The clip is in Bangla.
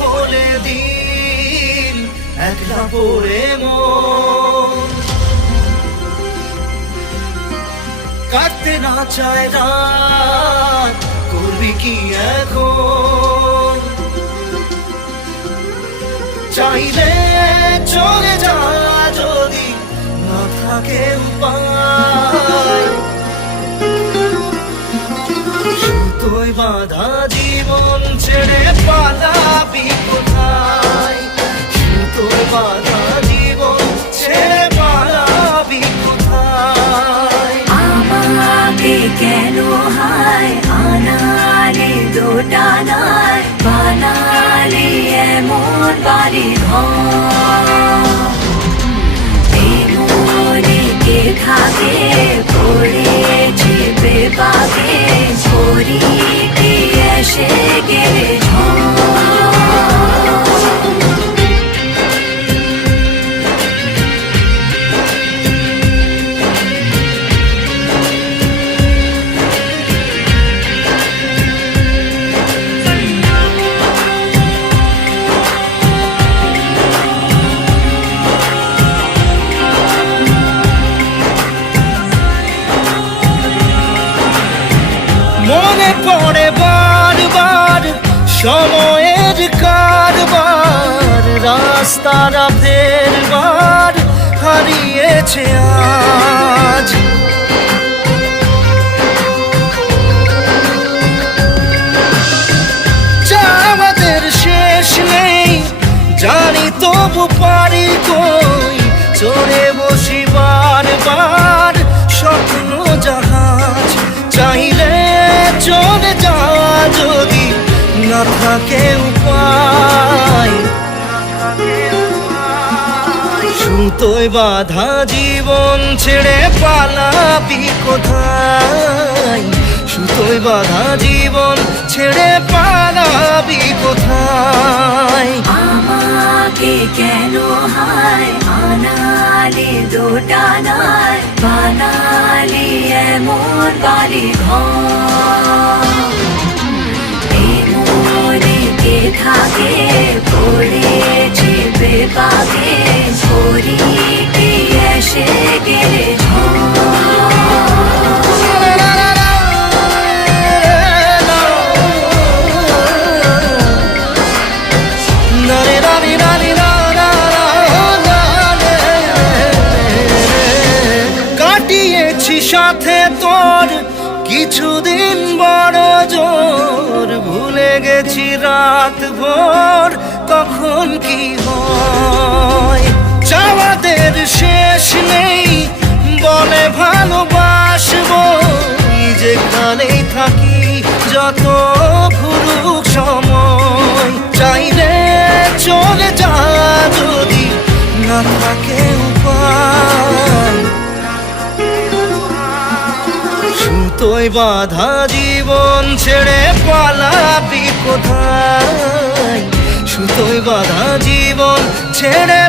হলে দিন একলা পড়ে মন কাটতে না চায় রাত করবি কি এখন চাইলে চলে যা যদি না থাকে উপায় সুতোয় বাঁধা জীবন ছেড়ে পালাবি কোথায় সুতোয় বাঁধা জীবন ছেড়ে পালাবি কোথায় আমাকে কেন হায় আনালে দোটানায় বানালে এমন বাড়ি ঘর মনে কে থাকে পড়েছে বেপাকে ছড়ি কি এসে গেলে মনে পড়ে বারবার সময়ের কারবার রাস্তারা ফেরবার হারিয়েছে আজ যা আমাদের শেষ নেই জানি তবু পারি কই চড়ে বসি বারবার স্বপ্ন জাহাজ চাইলে চলে যা যদি না থাকে উপায় সুতোয় বাঁধা জীবন ছেড়ে পালাবি কোথায় সুতোয় বাঁধা জীবন ছেড়ে পালাবি কোথায় আমাকে কেন হায় আনালে দোটানায় বানালে এমন বাড়ি ঘর মনে কে থাকে পড়েছে বেপাকে ছড়ি কি এসে গেলে কাটিয়েছি সাথে তোর কিছুদিন বড় জোর ভুলে গেছি রাত ভোর কখন কি হয় চাওয়াদের শেষ নেই বলে ভালোবাসবো যেখানেই থাকি যত ঘুরুক সময় চাইলে চলে যা যদি না থাকে উপায় সুতোয় বাঁধা জীবন ছেড়ে পালাবি কোথায় সুতোয় বাঁধা জীবন ছেড়ে